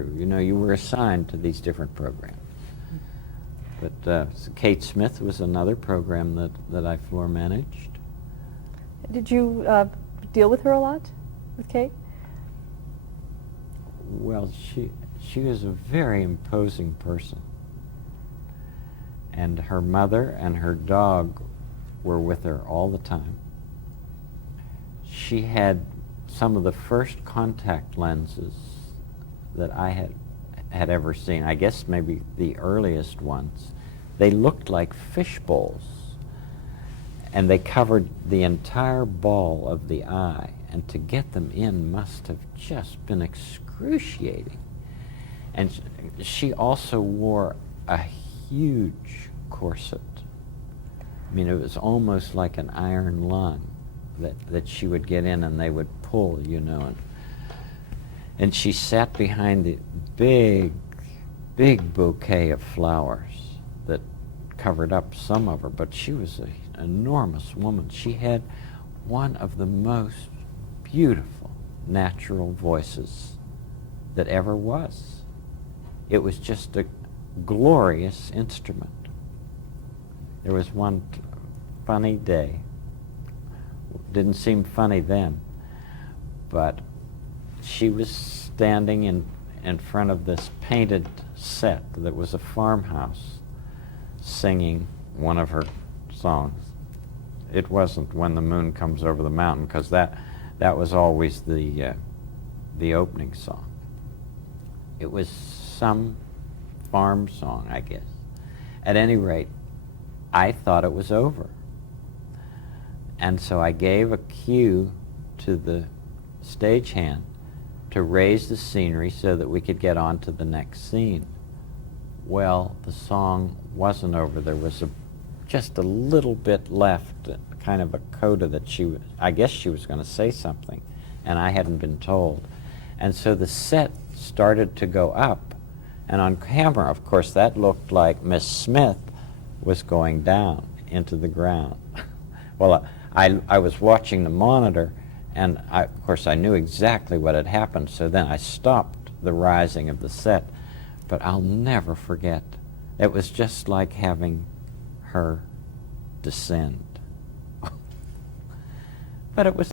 You know, you were assigned to these different programs. But so Kate Smith was another program that I floor managed. Did you deal with her a lot, with Kate? Well, she was a very imposing person. And her mother and her dog were with her all the time. She had some of the first contact lenses that I had ever seen. I guess maybe the earliest ones. They looked like fish bowls, and they covered the entire ball of the eye, and to get them in must have just been excruciating. And she also wore a huge corset. I mean, it was almost like an iron lung that she would get in and they would pull, you know. And she sat behind the big bouquet of flowers that covered up some of her, but she was an enormous woman. She had one of the most beautiful natural voices that ever was. It was just a glorious instrument. There was one funny day. Didn't seem funny then, but she was standing in front of this painted set that was a farmhouse, singing one of her songs. It wasn't When the Moon Comes Over the Mountain, because that was always the opening song. It was some farm song, I guess. At any rate, I thought it was over. And so I gave a cue to the stagehand to raise the scenery so that we could get on to the next scene. Well, the song wasn't over. There was just a little bit left, kind of a coda that I guess she was going to say something, and I hadn't been told. And so the set started to go up, and on camera, of course, that looked like Miss Smith was going down into the ground. Well, I was watching the monitor, and of course I knew exactly what had happened, so then I stopped the rising of the set. But I'll never forget. It was just like having her descend. But it was